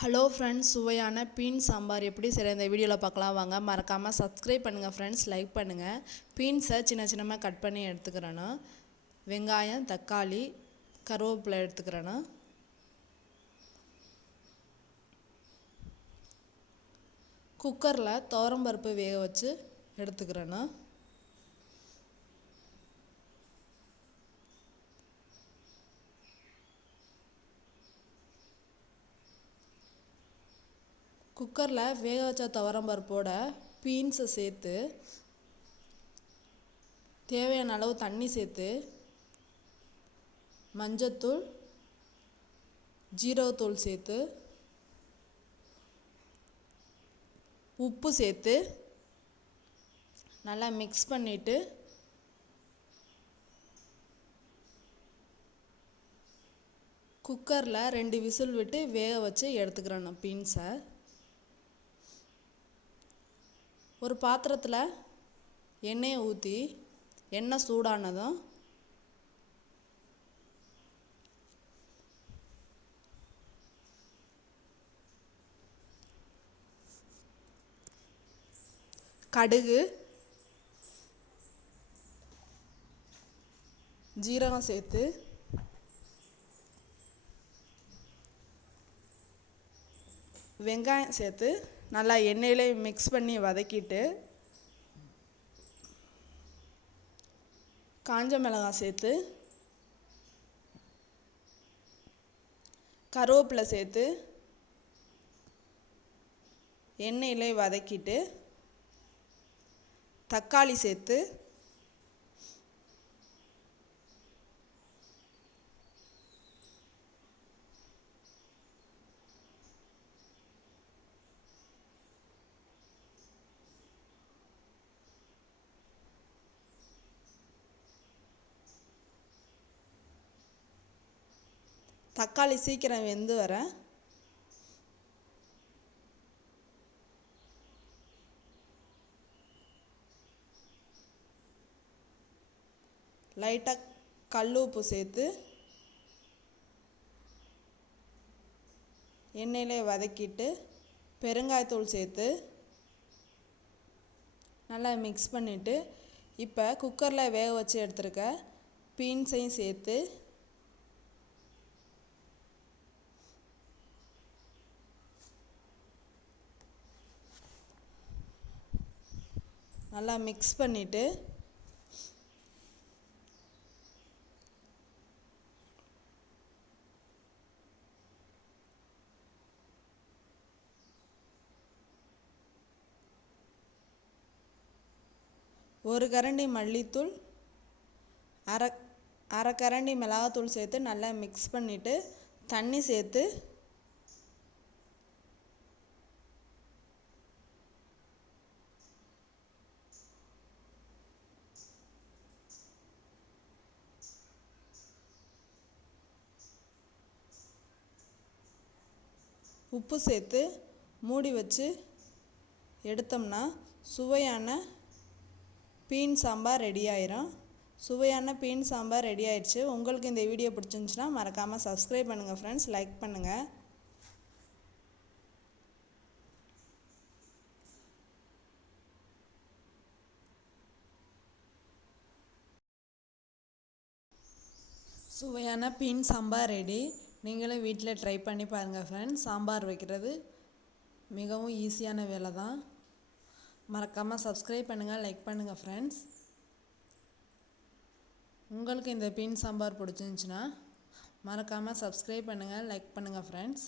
Hello friends சுவையான bean sambar எப்படி செய்கிற இந்த வீடியோவில் பார்க்கலாம். வாங்க மறக்காமல் சப்ஸ்கிரைப் பண்ணுங்கள் ஃப்ரெண்ட்ஸ் லைக் பண்ணுங்கள் பீன்ஸை சின்ன சின்னமாக கட் பண்ணி எடுத்துக்கிறேன்னா வெங்காயம் தக்காளி கருவேப்பிலை எடுத்துக்கிறேன்னா குக்கரில் துவரம்பருப்பு வேக வச்சு எடுத்துக்கிறேன்னா குக்கரில் வேக வச்ச துவரம்பருப்போட பீன்ஸை சேர்த்து தேவையான அளவு தண்ணி சேர்த்து மஞ்சத்தூள் ஜீரகத்தூள் சேர்த்து உப்பு சேர்த்து நல்லா மிக்ஸ் பண்ணிவிட்டு குக்கரில் ரெண்டு விசில் விட்டு வேக வச்சு எடுத்துக்கிறேன் நான் பீன்ஸை. ஒரு பாத்திரத்தில் எண்ணெயை ஊற்றி எண்ணெய் சூடானதும் கடுகு ஜீரகம் சேர்த்து வெங்காயம் சேர்த்து நல்லா எண்ணெயிலே மிக்ஸ் பண்ணி வதக்கிட்டு காஞ்ச மிளகாய் சேர்த்து கருவேப்பிலை சேர்த்து எண்ணெயிலே வதக்கிட்டு தக்காளி சேர்த்து தக்காளி சீக்கிரம் வெந்து வர. லைட்டாக கல் உப்பு சேர்த்து எண்ணெயிலே வதக்கிட்டு பெருங்காயத்தூள் சேர்த்து நல்லா மிக்ஸ் பண்ணிவிட்டு இப்போ குக்கரில் வேக வச்சு எடுத்துருக்க பீன்ஸையும் சேர்த்து நல்லா மிக்ஸ் பண்ணிவிட்டு ஒரு கரண்டி மல்லித்தூள் அரை அரை கரண்டி மிளகாத்தூள் சேர்த்து நல்லா மிக்ஸ் பண்ணிவிட்டு தண்ணி சேர்த்து உப்பு சேர்த்து மூடி வச்சு எடுத்தோம்னா சுவையான பீன் சாம்பார் ரெடி ஆயிரும். சுவையான பீன் சாம்பார் ரெடி ஆயிடுச்சு. உங்களுக்கு இந்த வீடியோ பிடிச்சிருந்துச்சுன்னா மறக்காமல் சப்ஸ்கிரைப் பண்ணுங்கள் ஃப்ரெண்ட்ஸ் லைக் பண்ணுங்கள் சுவையான பீன் சாம்பார் ரெடி நீங்களும் வீட்டில் ட்ரை பண்ணி பாருங்கள் ஃப்ரெண்ட்ஸ் சாம்பார் வைக்கிறது மிகவும் ஈஸியான வேலை தான் மறக்காமல் சப்ஸ்கிரைப் பண்ணுங்கள் லைக் பண்ணுங்கள் ஃப்ரெண்ட்ஸ் உங்களுக்கு இந்த பீன் சாம்பார் பிடிச்சிருந்துச்சின்னா மறக்காமல் சப்ஸ்கிரைப் பண்ணுங்கள் லைக் பண்ணுங்கள் ஃப்ரெண்ட்ஸ்